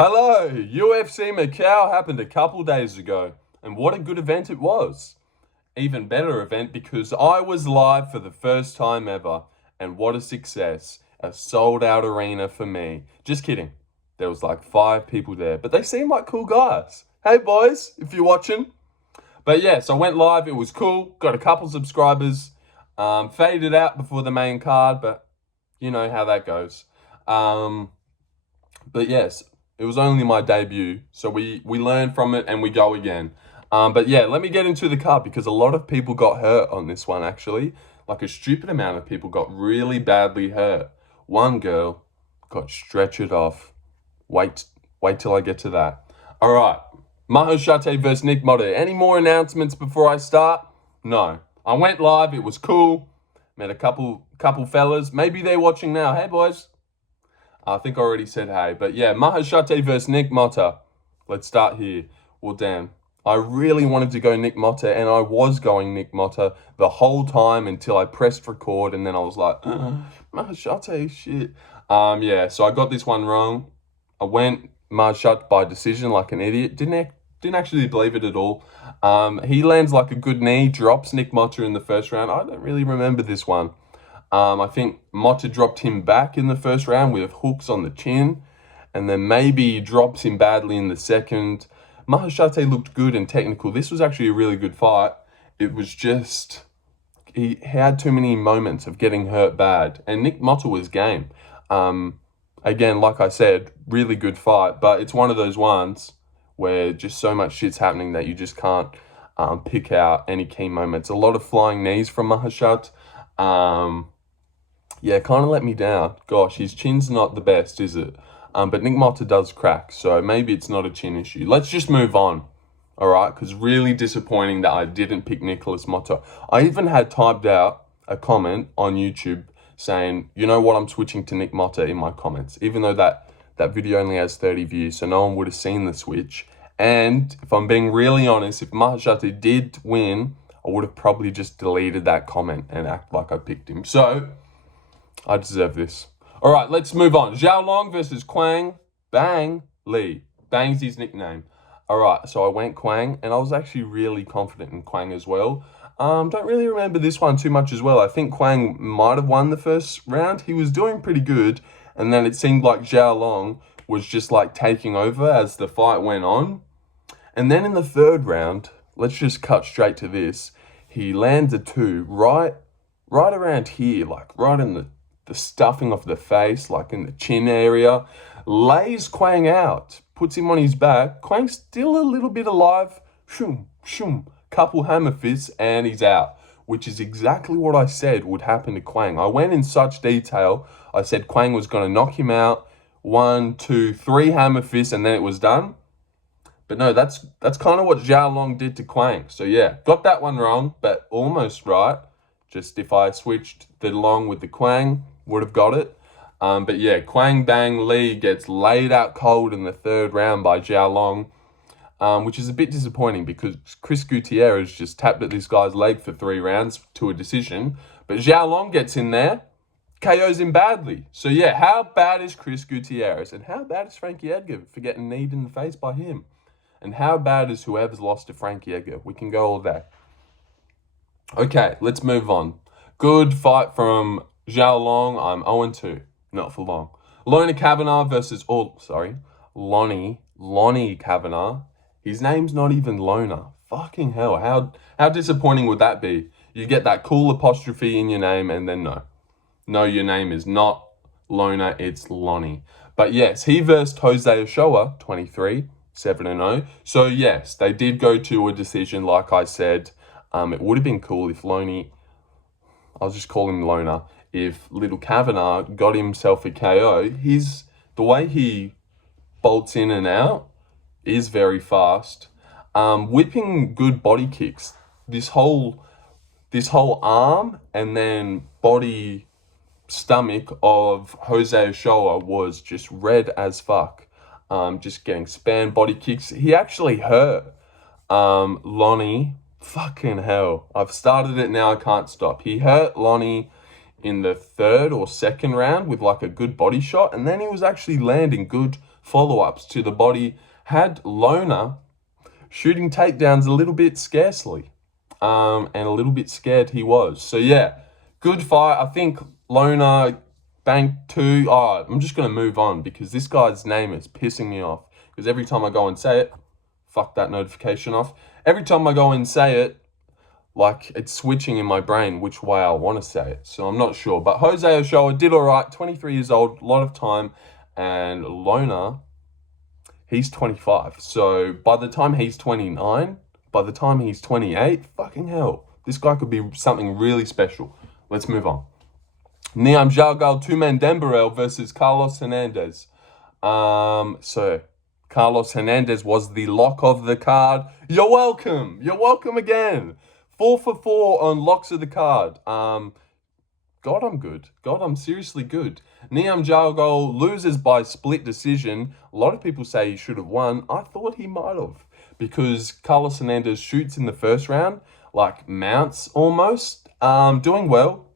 Hello! UFC Macau happened a couple days ago, and what a good event it was. Even better event because I was live for the first time ever, and what a success. A sold out arena for me. Just kidding. There was like 5 people there, but they seemed like cool guys. Hey boys, if you're watching. But yes, I went live, it was cool, got a couple subscribers, faded out before the main card, but you know how that goes. But yes, it was only my debut, so we learn from it and we go again. But yeah, let me get into the card because a lot of people got hurt on this one actually. Like a stupid amount of people got really badly hurt. One girl got stretchered off. Wait till I get to that. All right, Maheshate versus Nick Motta. Any more announcements before I start? No. I went live, it was cool. Met a couple fellas. Maybe they're watching now. Hey boys. I think I already said hey, but yeah, Maheshate versus Nick Motta. Let's start here. Well, damn. I really wanted to go Nick Motta, and I was going Nick Motta the whole time until I pressed record, and then I was like, Maheshate, shit. Yeah, so I got this one wrong. I went Maheshate by decision like an idiot. Didn't actually believe it at all. He lands like a good knee, drops Nick Motta in the first round. I don't really remember this one. I think Motta dropped him back in the first round with hooks on the chin, and then maybe he drops him badly in the second. Maheshate looked good and technical. This was actually a really good fight. It was just, he had too many moments of getting hurt bad, and Nick Motta was game. Again, like I said, really good fight, but it's one of those ones where just so much shit's happening that you just can't pick out any key moments. A lot of flying knees from Maheshate. Yeah, kind of let me down. Gosh, his chin's not the best, is it? But Nick Motta does crack, so maybe it's not a chin issue. Let's just move on, all right? Because really disappointing that I didn't pick Nikolas Motta. I even had typed out a comment on YouTube saying, you know what, I'm switching to Nick Motta in my comments, even though that video only has 30 views, so no one would have seen the switch. And if I'm being really honest, if Maheshate did win, I would have probably just deleted that comment and act like I picked him. So, I deserve this. All right, let's move on. Xiaocan versus Quang. Bang Lee. Bang's his nickname. All right, so I went Quang, and I was actually really confident in Quang as well. Don't really remember this one too much as well. I think Quang might have won the first round. He was doing pretty good, and then it seemed like Xiaocan was just like taking over as the fight went on. And then in the third round, let's just cut straight to this. He lands a 2 right around here, like right in the stuffing of the face, like in the chin area, lays Quang out, puts him on his back. Quang's still a little bit alive. Shoom, shoom, couple hammer fists, and he's out, which is exactly what I said would happen to Quang. I went in such detail. I said Quang was going to knock him out. 1, 2, 3 hammer fists, and then it was done. But no, that's kind of what Xiaocan did to Quang. So yeah, got that one wrong, but almost right. Just if I switched the long with the Quang, would have got it. But yeah, Quang Bang Lee gets laid out cold in the third round by Xiaocan, which is a bit disappointing because Chris Gutierrez just tapped at this guy's leg for 3 rounds to a decision. But Xiaocan gets in there, KOs him badly. So yeah, how bad is Chris Gutierrez? And how bad is Frankie Edgar for getting kneed in the face by him? And how bad is whoever's lost to Frankie Edgar? We can go all day. Okay, let's move on. Good fight from Xiaocan. I'm 0-2. Not for long. Lonnie Kavanagh versus... Lonnie Kavanagh. His name's not even Lona. Fucking hell. How disappointing would that be? You get that cool apostrophe in your name and then no. No, your name is not Lona, it's Lonnie. But yes, he versed Jose Ochoa, 23, 7-0. So yes, they did go to a decision like I said. It would have been cool if Lonnie, I'll just call him Lona, if little Kavanagh got himself a KO. The way he bolts in and out is very fast. Whipping good body kicks. This whole arm and then body stomach of Jose Ochoa was just red as fuck. Just getting spam body kicks. He actually hurt Lonnie. Fucking hell. I've started it now, I can't stop. He hurt Lonnie in the third or second round with like a good body shot, and then he was actually landing good follow-ups to the body, had Lona shooting takedowns a little bit scarcely. And a little bit scared he was. So yeah, good fight. I think Lona banked 2. Oh, I'm just going to move on because this guy's name is pissing me off. Because every time I go and say it, fuck that notification off. Every time I go and say it, like it's switching in my brain which way I want to say it. So I'm not sure. But Jose Ochoa did all right. 23 years old, a lot of time. And Lona, he's 25. So by the time he's 29, by the time he's 28, fucking hell, this guy could be something really special. Let's move on. Nyamjargal Tumendemberel versus Carlos Hernandez. So Carlos Hernandez was the lock of the card. You're welcome. You're welcome again. 4 for 4 on locks of the card. God, I'm good. God, I'm seriously good. Nyamjargal loses by split decision. A lot of people say he should have won. I thought he might have. Because Carlos Hernandez shoots in the first round, like mounts almost, doing well.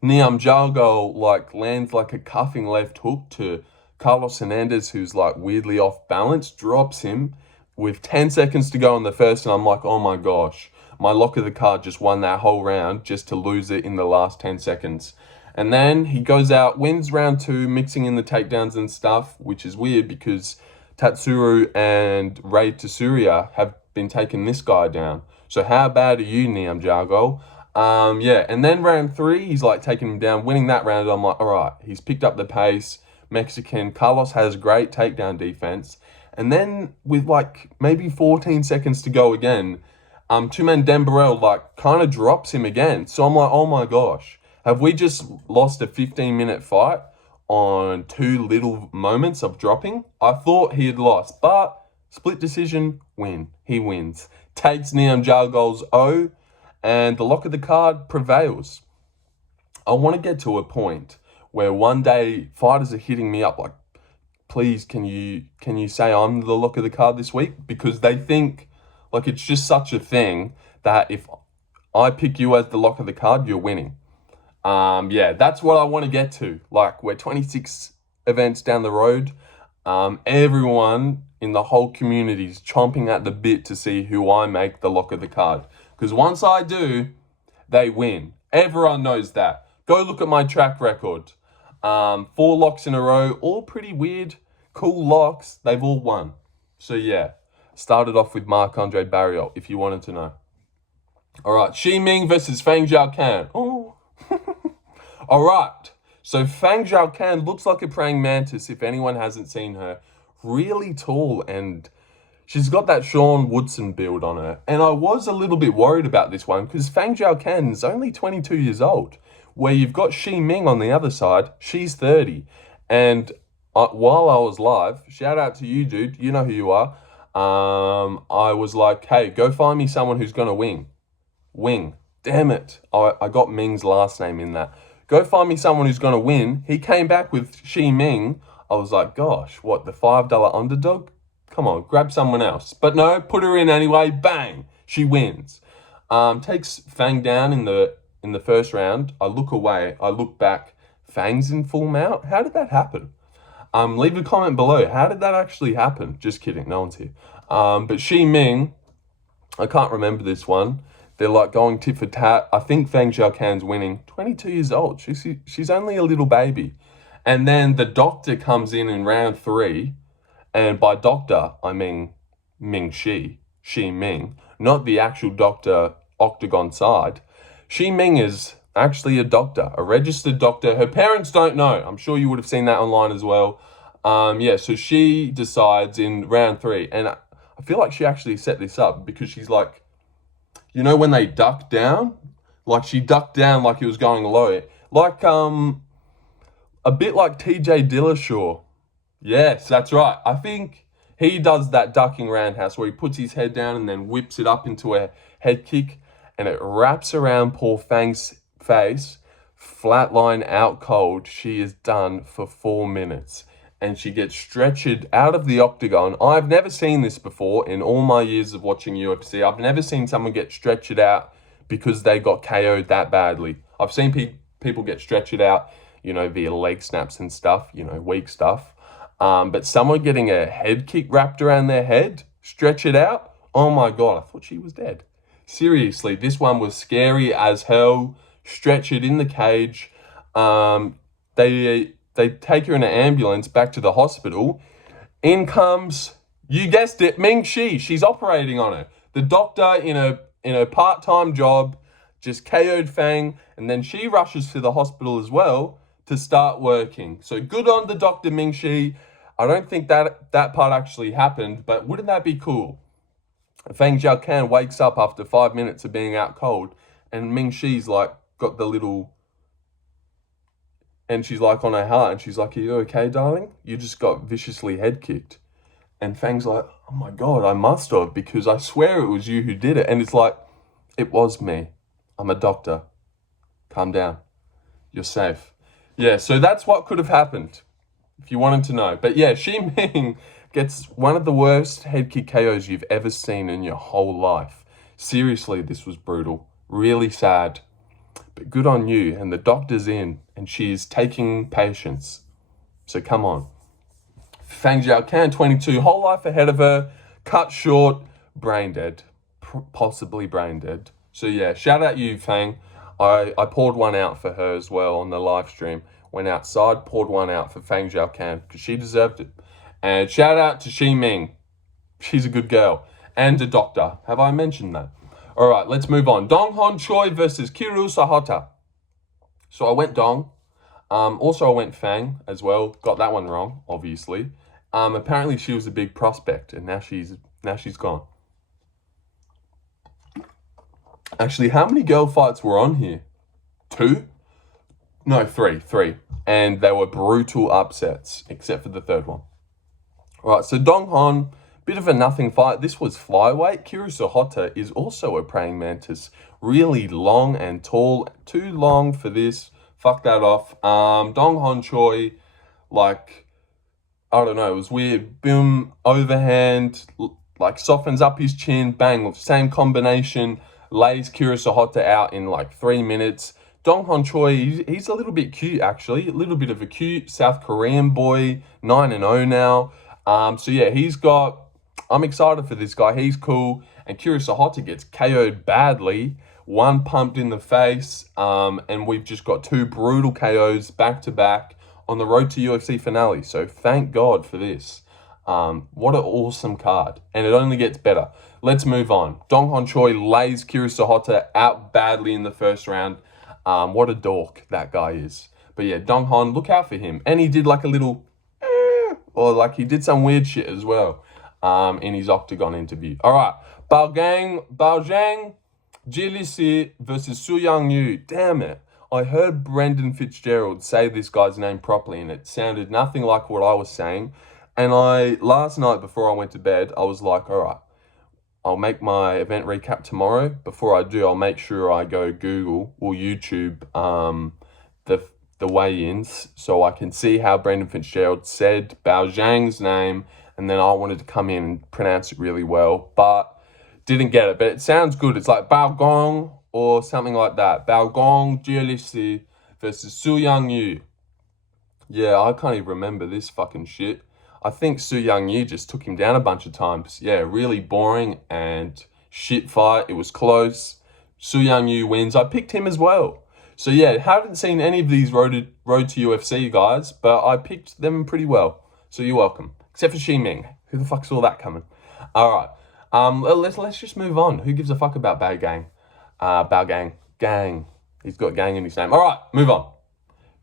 Nyamjargal lands like a cuffing left hook to Carlos Hernandez, who's like weirdly off balance, drops him with 10 seconds to go in the first, and I'm like, oh my gosh, my lock of the card just won that whole round just to lose it in the last 10 seconds. And then he goes out, wins round 2, mixing in the takedowns and stuff, which is weird because Tatsuro and Ray Tsuruya have been taking this guy down. So how bad are you, Nyamjargal? Yeah, and then round 3, he's like taking him down, winning that round. I'm like, all right, he's picked up the pace. Mexican Carlos has great takedown defense. And then with like maybe 14 seconds to go again, Tumendemberel like kind of drops him again. So I'm like, oh my gosh, have we just lost a 15-minute fight on 2 little moments of dropping? I thought he had lost, but split decision, win. He wins. Takes Nyamjargal's O, and the lock of the card prevails. I want to get to a point where one day fighters are hitting me up like, please, can you say I'm the lock of the card this week? Because they think like it's just such a thing that if I pick you as the lock of the card, you're winning. Yeah, that's what I want to get to. Like, we're 26 events down the road. Everyone in the whole community is chomping at the bit to see who I make the lock of the card. Because once I do, they win. Everyone knows that. Go look at my track record. 4 locks in a row, all pretty weird, cool locks. They've all won. So yeah, started off with Marc-Andre Barrios, if you wanted to know. All right, Ming versus Feng Xiaocan. Oh. All right, so Feng Xiaocan looks like a praying mantis if anyone hasn't seen her. Really tall, and she's got that Sean Woodson build on her. And I was a little bit worried about this one because Feng Xiaocan is only 22 years old, where you've got Ming on the other side. She's 30. And while I was live, shout out to you, dude. You know who you are. I was like, hey, go find me someone who's going to win. Damn it. I got Ming's last name in that. Go find me someone who's going to win. He came back with Ming. I was like, gosh, what, the $5 underdog? Come on, grab someone else. But no, put her in anyway. Bang, she wins. Takes Fang down in the first round. I look away. I look back. Fang's in full mount. How did that happen? Leave a comment below. How did that actually happen? Just kidding. No one's here. But Ming, I can't remember this one. They're like going tit for tat. I think Feng Xiaocan's winning. 22 years old. She's only a little baby. And then the doctor comes in round 3. And by doctor, I mean Ming Ming. Not the actual doctor octagon side. Ming is actually a doctor. A registered doctor. Her parents don't know. I'm sure you would have seen that online as well. Yeah, so she decides in round 3. And I feel like she actually set this up because she's like, you know when they duck down? Like she ducked down like he was going low. Like a bit like TJ Dillashaw. Yes, that's right. I think he does that ducking roundhouse where he puts his head down and then whips it up into a head kick and it wraps around poor Fang's face. Flatline out cold. She is done for 4 minutes. And she gets stretchered out of the octagon. I've never seen this before in all my years of watching UFC. I've never seen someone get stretchered out because they got KO'd that badly. I've seen people get stretchered out, via leg snaps and stuff, weak stuff. But someone getting a head kick wrapped around their head, stretch it out. Oh my God, I thought she was dead. Seriously, this one was scary as hell. Stretch it in the cage. They take her in an ambulance back to the hospital. In comes, you guessed it, Ming. She's operating on her. The doctor in a part-time job just KO'd Feng, and then she rushes to the hospital as well to start working. So good on the Dr. Ming. I don't think that part actually happened, but wouldn't that be cool? Feng Xiaocan wakes up after 5 minutes of being out cold, and Ming Shi's like got the little, and she's like on her heart, and she's like, "Are you okay, darling? You just got viciously head kicked." And Feng's like, "Oh my God, I must have, because I swear it was you who did it." And it's like, it was me. I'm a doctor. Calm down. You're safe. Yeah, so that's what could have happened, if you wanted to know. But yeah, Xi Ming gets one of the worst head kick KOs you've ever seen in your whole life. Seriously, this was brutal. Really sad. But good on you. And the doctor's in, and she's taking patients. So come on. Feng Xiaocan, 22, whole life ahead of her, cut short, brain dead. Possibly brain dead. So yeah, shout out you, Feng. I poured one out for her as well on the live stream. Went outside, poured one out for Feng Xiaocan because she deserved it. And shout out to Xi Ming. She's a good girl. And a doctor. Have I mentioned that? All right, let's move on. Donghon Choi versus Kiru Sahota. So I went Dong. Also, I went Feng as well. Got that one wrong, obviously. Apparently, she was a big prospect, and now she's gone. Actually, how many girl fights were on here? 2? No, 3. And they were brutal upsets, except for the third one. All right, so Donghon, bit of a nothing fight. This was flyweight. Kiru Sahota is also a praying mantis. Really long and tall. Too long for this. Fuck that off. Donghon Choi, like, I don't know, it was weird. Boom, overhand, like softens up his chin, bang, same combination, lays Kiru Sahota out in like 3 minutes. Donghon Choi, he's a little bit cute actually, a little bit of a cute South Korean boy, 9-0 now. So yeah, I'm excited for this guy, he's cool. And Kiru Sahota gets KO'd badly, one pumped in the face, and we've just got 2 brutal KOs back to back on the road to UFC finale. So thank God for this. What an awesome card. And it only gets better. Let's move on. Donghon Choi lays Kiru Sahota out badly in the first round. What a dork that guy is. But yeah, Donghon, look out for him. And he did like a little, or like he did some weird shit as well in his Octagon interview. All right, Baergeng, Jieleysi versus Suyoung. Damn it. I heard Brendan Fitzgerald say this guy's name properly, and it sounded nothing like what I was saying. And last night before I went to bed, I was like, all right, I'll make my event recap tomorrow. Before I do, I'll make sure I go Google or YouTube the weigh-ins so I can see how Brendan Fitzgerald said Baergeng's name, and then I wanted to come in and pronounce it really well, but didn't get it. But it sounds good. It's like Baergeng or something like that. Baergeng, Jieleysi versus Suyoung. Yeah, I can't even remember this fucking shit. I think Suyoung just took him down a bunch of times. Yeah, really boring and shit fight. It was close. Suyoung wins. I picked him as well. So yeah, haven't seen any of these road to UFC guys, but I picked them pretty well. So you're welcome. Except for Xi Ming. Who the fuck saw that coming? All right. Let's just move on. Who gives a fuck about Baergeng? Baergeng. Gang. He's got gang in his name. All right, move on.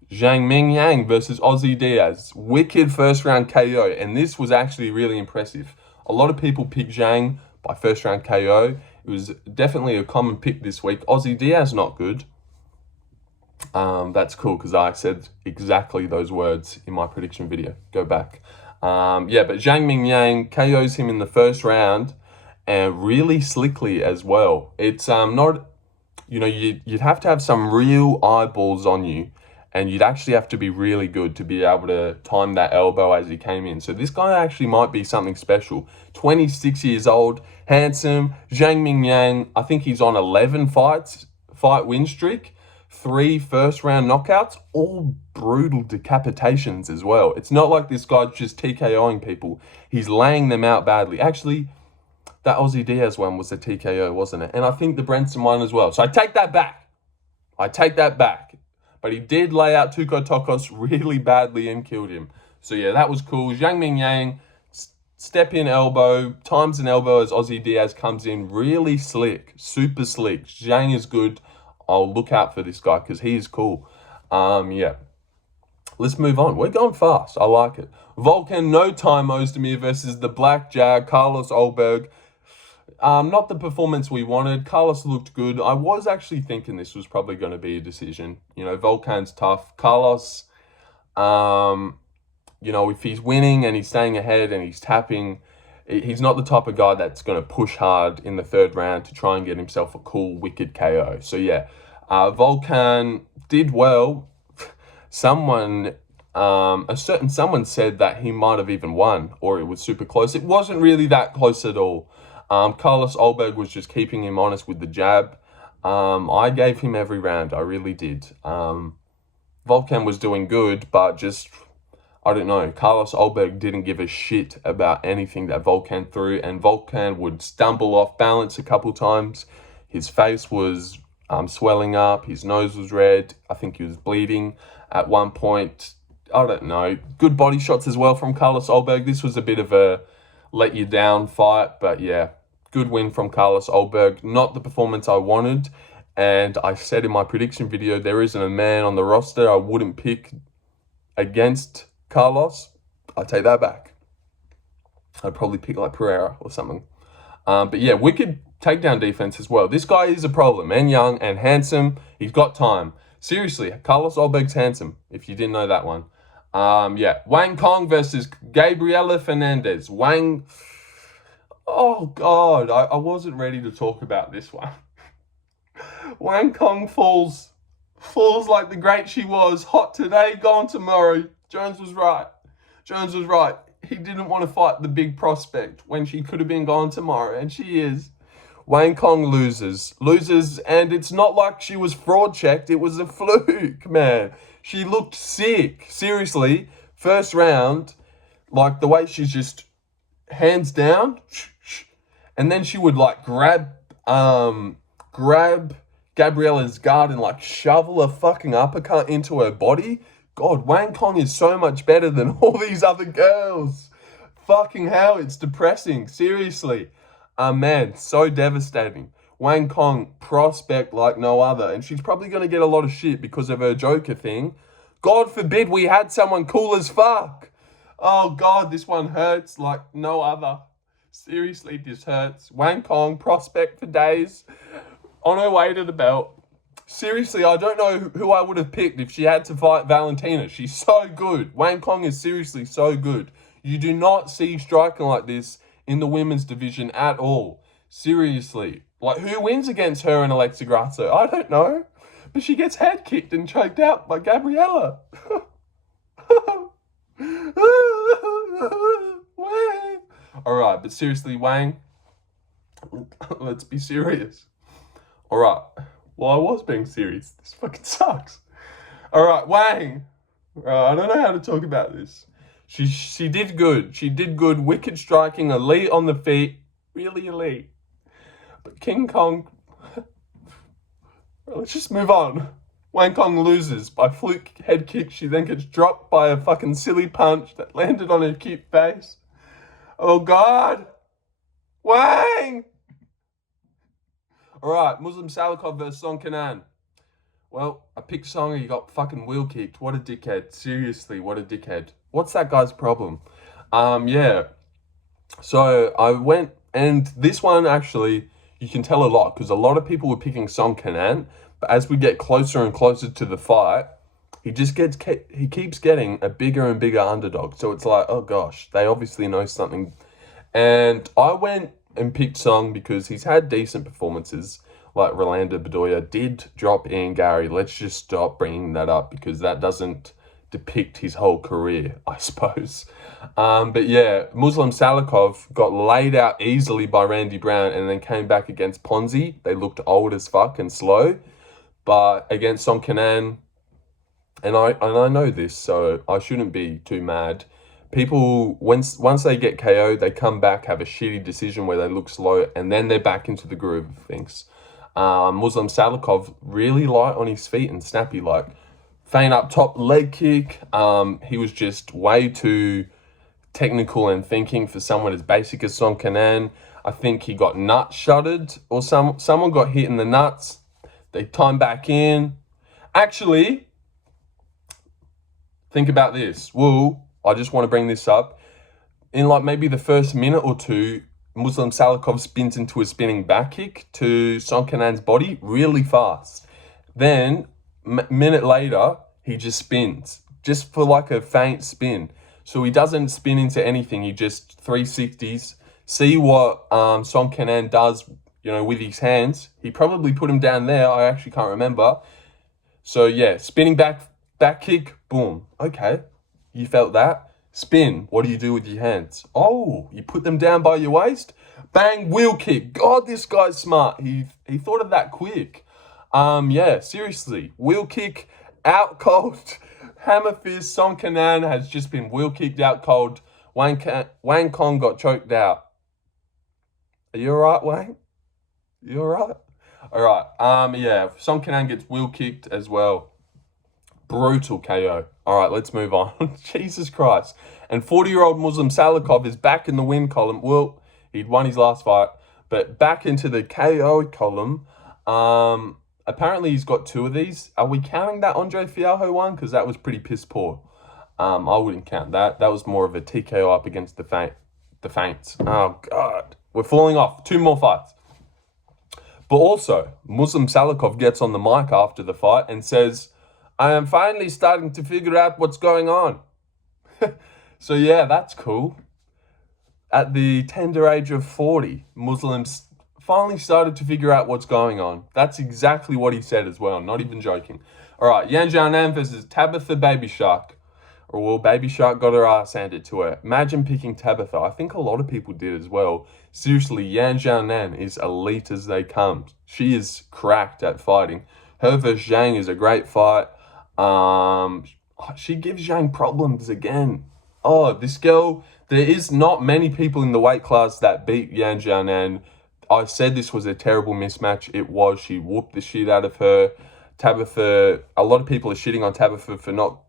Zhang Mingyhang versus Ozzy Diaz. Wicked first round KO, and this was actually really impressive. A lot of people picked Zhang by first round KO. It was definitely a common pick this week. Ozzy Diaz not good. That's cool because I said exactly those words in my prediction video. Go back. Yeah, but Zhang Mingyhang KOs him in the first round and really slickly as well. It's not, you'd have to have some real eyeballs on you. And you'd actually have to be really good to be able to time that elbow as he came in. So this guy actually might be something special. 26 years old, handsome. Zhang Mingyhang, I think he's on 11 fight win streak. 3 first-round knockouts, all brutal decapitations as well. It's not like this guy's just TKOing people. He's laying them out badly. Actually, that Ozzy Diaz one was a TKO, wasn't it? And I think the Brenson one as well. So I take that back. But he did lay out Tuko Tokos really badly and killed him. So yeah, that was cool. Zhang Mingyhang, step in elbow, times an elbow as Ozzy Diaz comes in. Really slick, super slick. Zhang is good. I'll look out for this guy because he is cool. Yeah. Let's move on. We're going fast. I like it. Volkan, no time, Oezdemir versus the Black Jag, Carlos Olberg. Not the performance we wanted. Carlos looked good. I was actually thinking this was probably going to be a decision. You know, Volkan's tough. Carlos, you know, if he's winning and he's staying ahead and he's tapping, he's not the type of guy that's going to push hard in the 3rd round to try and get himself a cool, wicked KO. So, yeah, Volkan did well. Someone said that he might have even won or it was super close. It wasn't really that close at all. Carlos Olberg was just keeping him honest with the jab. I gave him every round. I really did. Volkan was doing good, but just, I don't know. Carlos Olberg didn't give a shit about anything that Volkan threw, and Volkan would stumble off balance a couple times. His face was swelling up. His nose was red. I think he was bleeding at one point. I don't know. Good body shots as well from Carlos Olberg. This was a bit of a let you down fight, but yeah. Good win from Carlos Olberg. Not the performance I wanted. And I said in my prediction video, there isn't a man on the roster I wouldn't pick against Carlos. I take that back. I'd probably pick like Pereira or something. But yeah, wicked takedown defense as well. This guy is a problem. And young and handsome. He's got time. Seriously, Carlos Olberg's handsome, if you didn't know that one. Yeah, Wang Cong versus Gabriella Fernandes. Wang... Oh, God, I wasn't ready to talk about this one. Wang Cong falls like the great she was. Hot today, gone tomorrow. Jones was right. He didn't want to fight the big prospect when she could have been gone tomorrow, and she is. Wang Cong loses, and it's not like she was fraud checked. It was a fluke, man. She looked sick. Seriously, 1st round, like the way she's just hands down, and then she would like grab Gabriella's guard and like shovel a fucking uppercut into her body. God, Wang Cong is so much better than all these other girls. Fucking hell, it's depressing. Seriously. Man, so devastating. Wang Cong, prospect like no other. And she's probably going to get a lot of shit because of her Joker thing. God forbid we had someone cool as fuck. Oh, God, this one hurts like no other. Seriously, this hurts. Wang Cong, prospect for days, on her way to the belt. Seriously, I don't know who I would have picked if she had to fight Valentina. She's so good. Wang Cong is seriously so good. You do not see striking like this in the women's division at all. Seriously. Like, who wins against her and Alexa Grasso? I don't know. But she gets head kicked and choked out by Gabriella. Alright, but seriously, Wang, let's be serious. Alright. Well, I was being serious. This fucking sucks. Alright, Wang. I don't know how to talk about this. She did good. She did good. Wicked striking, elite on the feet. Really elite. But King Kong... Let's just move on. Wang Cong loses by fluke head kick. She then gets dropped by a fucking silly punch that landed on her cute face. Oh, God. Wang! Alright, Muslim Salikhov versus Song Kenan. Well, I picked Song and he got fucking wheel kicked. What a dickhead. Seriously, what a dickhead. What's that guy's problem? Yeah. So I went, and this one actually, you can tell a lot because a lot of people were picking Song Kenan, but as we get closer and closer to the fight, he keeps getting a bigger and bigger underdog. So it's like, oh gosh, they obviously know something. And I went and picked Song because he's had decent performances. Like Rolando Bedoya did drop Ian Gary. Let's just stop bringing that up because that doesn't depict his whole career, I suppose. But yeah, Muslim Salikhov got laid out easily by Randy Brown and then came back against Ponzi. They looked old as fuck and slow. but against Song Kenan, and I know this, so I shouldn't be too mad. People, once they get KO'd, they come back, have a shitty decision where they look slow, and then they're back into the groove of things. Muslim Salikhov really light on his feet and snappy, like feint up top leg kick. He was just way too technical and thinking for someone as basic as Song Kenan. I think he got nut shuttered, or someone got hit in the nuts. They timed back in. Actually, think about this. Well, I just want to bring this up. In like maybe the first minute or two, Muslim Salikhov spins into a spinning back kick to Song Kenan's body really fast. Then, minute later, he just spins. Just for like a faint spin. So he doesn't spin into anything. He just 360s. See what Song Kenan does, with his hands. He probably put him down there. I actually can't remember. So yeah, spinning back kick, boom. Okay, you felt that. Spin, what do you do with your hands? Oh, you put them down by your waist? Bang, wheel kick. God, this guy's smart. He thought of that quick. Yeah, seriously. Wheel kick, out cold. Hammer fist, Song Kenan has just been wheel kicked out cold. Wang Cong got choked out. Are you alright, Wang? You alright? Alright, yeah, Song Kenan gets wheel kicked as well. Brutal KO. Alright, let's move on. Jesus Christ. And 40-year-old Muslim Salikhov is back in the win column. Well, he'd won his last fight, but back into the KO column. Apparently he's got 2 of these. Are we counting that Andre Fialho one? Because that was pretty piss poor. I wouldn't count that. That was more of a TKO up against the feints. Oh, God. We're falling off. 2 more fights. But also, Muslim Salikhov gets on the mic after the fight and says, I am finally starting to figure out what's going on. So yeah, that's cool. At the tender age of 40, Muslims finally started to figure out what's going on. That's exactly what he said as well, not even joking. All right, Yan Jianan versus Tabitha Baby Shark. Or well, Baby Shark got her ass handed to her. Imagine picking Tabitha. I think a lot of people did as well. Seriously, Yan Jianan is elite as they come. She is cracked at fighting. Her versus Zhang is a great fight. She gives Zhang problems again. Oh, this girl, there is not many people in the weight class that beat Yan Jianan. I said this was a terrible mismatch. It was. She whooped the shit out of her. Tabitha, a lot of people are shitting on Tabitha for not,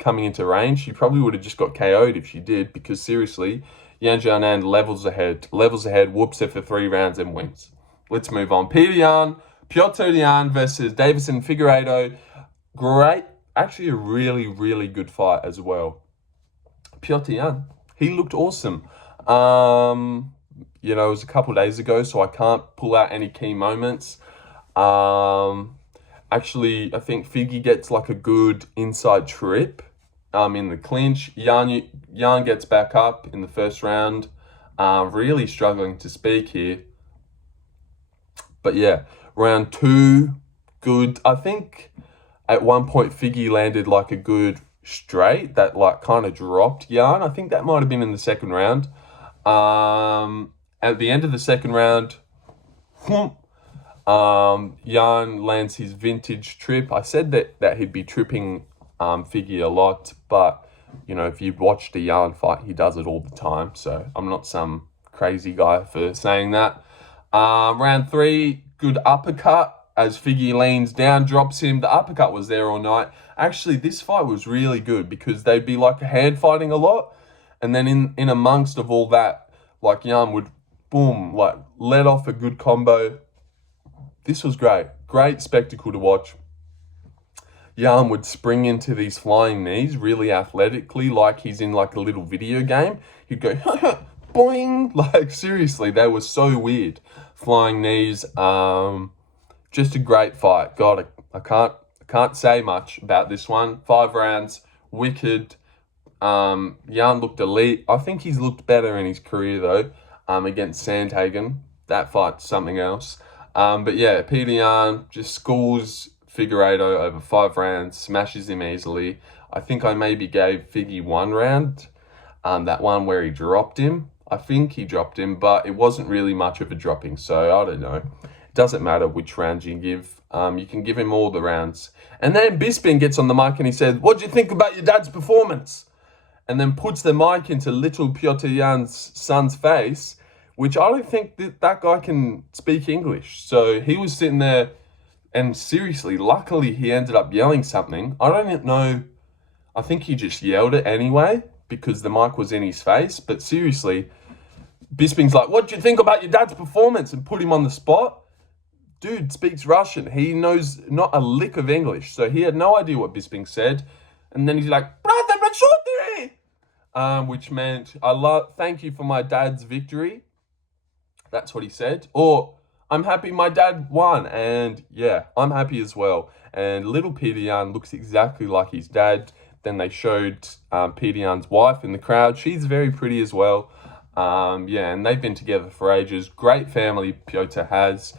coming into range. She probably would have just got KO'd if she did, because seriously, Yan Jianan levels ahead, whoops her for 3 rounds and wins. Let's move on. Petr Yan versus Davison Figueiredo. Great. Actually, a really, really good fight as well. Petr Yan, he looked awesome. It was a couple of days ago, so I can't pull out any key moments. Actually, I think Figgy gets like a good inside trip in the clinch. Yan gets back up in the first round. Really struggling to speak here. But yeah, round 2, good. I think at one point Figgy landed like a good straight that like kind of dropped Yan. I think that might have been in the second round. At the end of the second round, Yan lands his vintage trip. I said that he'd be tripping Figgy a lot, but if you've watched a Yan fight, he does it all the time. So I'm not some crazy guy for saying that. Round 3, good uppercut as Figgy leans down, drops him. The uppercut was there all night. Actually, this fight was really good because they'd be like hand fighting a lot, and then in amongst of all that, like Yan would boom, like let off a good combo. This was great. Great spectacle to watch. Yan would spring into these flying knees really athletically, like he's in like a little video game. He'd go, boing. Like seriously, they were so weird. Flying knees. Just a great fight. God, I can't say much about this one. 5 rounds, wicked. Yan looked elite. I think he's looked better in his career though. Against Sandhagen. That fight's something else. But yeah, Petr Yan just schools Figueiredo over 5 rounds, smashes him easily. I think I maybe gave Figgy 1 round. That one where he dropped him. I think he dropped him, but it wasn't really much of a dropping, so I don't know. Doesn't matter which rounds you give. You can give him all the rounds. And then Bisping gets on the mic and he said, "What do you think about your dad's performance?" And then puts the mic into little Petr Yan's son's face, which I don't think that guy can speak English. So he was sitting there, and seriously, luckily he ended up yelling something. I don't know. I think he just yelled it anyway because the mic was in his face. But seriously, Bisping's like, "What do you think about your dad's performance?" and put him on the spot. Dude speaks Russian. He knows not a lick of English. So he had no idea what Bisping said. And then he's like, "Brother, which meant, thank you for my dad's victory." That's what he said. Or, "I'm happy my dad won." And yeah, I'm happy as well. And little Petr Yan looks exactly like his dad. Then they showed Petr Yan's wife in the crowd. She's very pretty as well. Yeah, and they've been together for ages. Great family Petr has.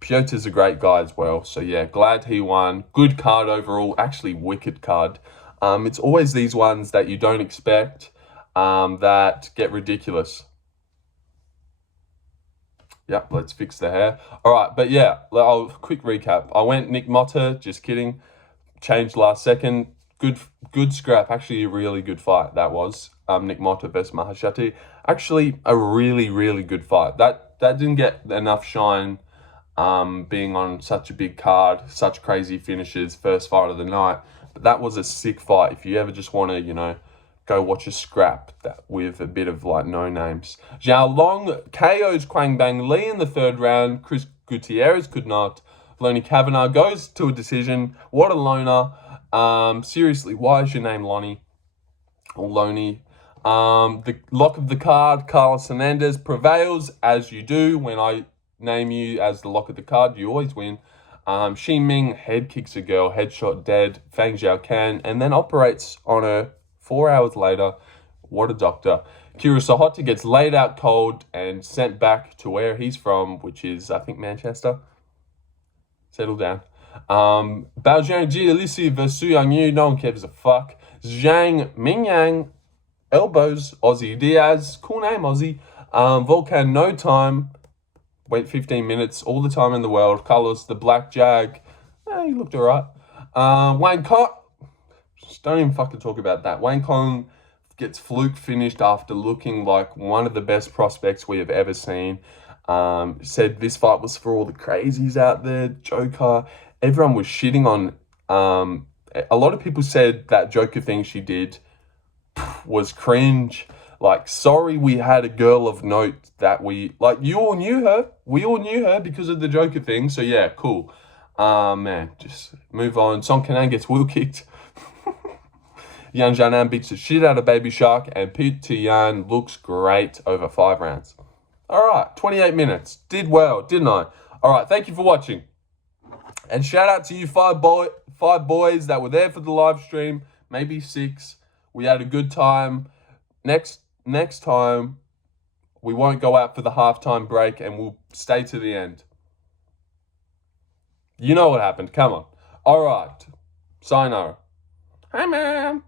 Petr's a great guy as well. So yeah, glad he won. Good card overall. Actually, wicked card. It's always these ones that you don't expect that get ridiculous. Yep, let's fix the hair. All right, but yeah, quick recap. I went Nick Motta, just kidding. Changed last second. Good scrap. Actually, a really good fight that was. Nick Motta versus Maheshate. Actually, a really, really good fight. That didn't get enough shine being on such a big card, such crazy finishes, first fight of the night. But that was a sick fight. If you ever just want to, go watch a scrap with a bit of no names. Zhao Long KOs Quang Bang Lee in the third round. Chris Gutierrez could not. Lonnie Kavanagh goes to a decision. What a loner. Seriously, why is your name Lonnie? Or Loney? The lock of the card, Carlos Fernandes prevails, as you do. When I name you as the lock of the card, you always win. Ming head kicks a girl, headshot dead. Feng Xiaocan, and then operates on her 4 hours later. What a doctor. Kiru Sahota gets laid out cold and sent back to where he's from, which is, I think, Manchester. Settle down. Baergeng Jieleysi versus Suyoung. No one gives a fuck. Zhang, Mingyhang, elbows, Ozzy Diaz. Cool name, Ozzy. Volkan, no time. Wait 15 minutes, all the time in the world. Carlos, the Black Jag. He looked alright. Wang Cong. Just don't even fucking talk about that. Wang Cong gets fluke finished after looking like one of the best prospects we have ever seen. Said this fight was for all the crazies out there. Joker. Everyone was shitting on. A lot of people said that Joker thing she did was cringe. Sorry we had a girl of note that you all knew her. We all knew her because of the Joker thing. So yeah, cool. Man, just move on. Song Kenan gets wheel kicked. Nyamjargal beats the shit out of Baby Shark, and Petr Yan looks great over 5 rounds. All right, 28 minutes. Did well, didn't I? All right, thank you for watching. And shout out to you five boys that were there for the live stream, maybe 6. We had a good time. Next time, we won't go out for the halftime break and we'll stay to the end. You know what happened. Come on. All right. Sayonara. Hi, ma'am.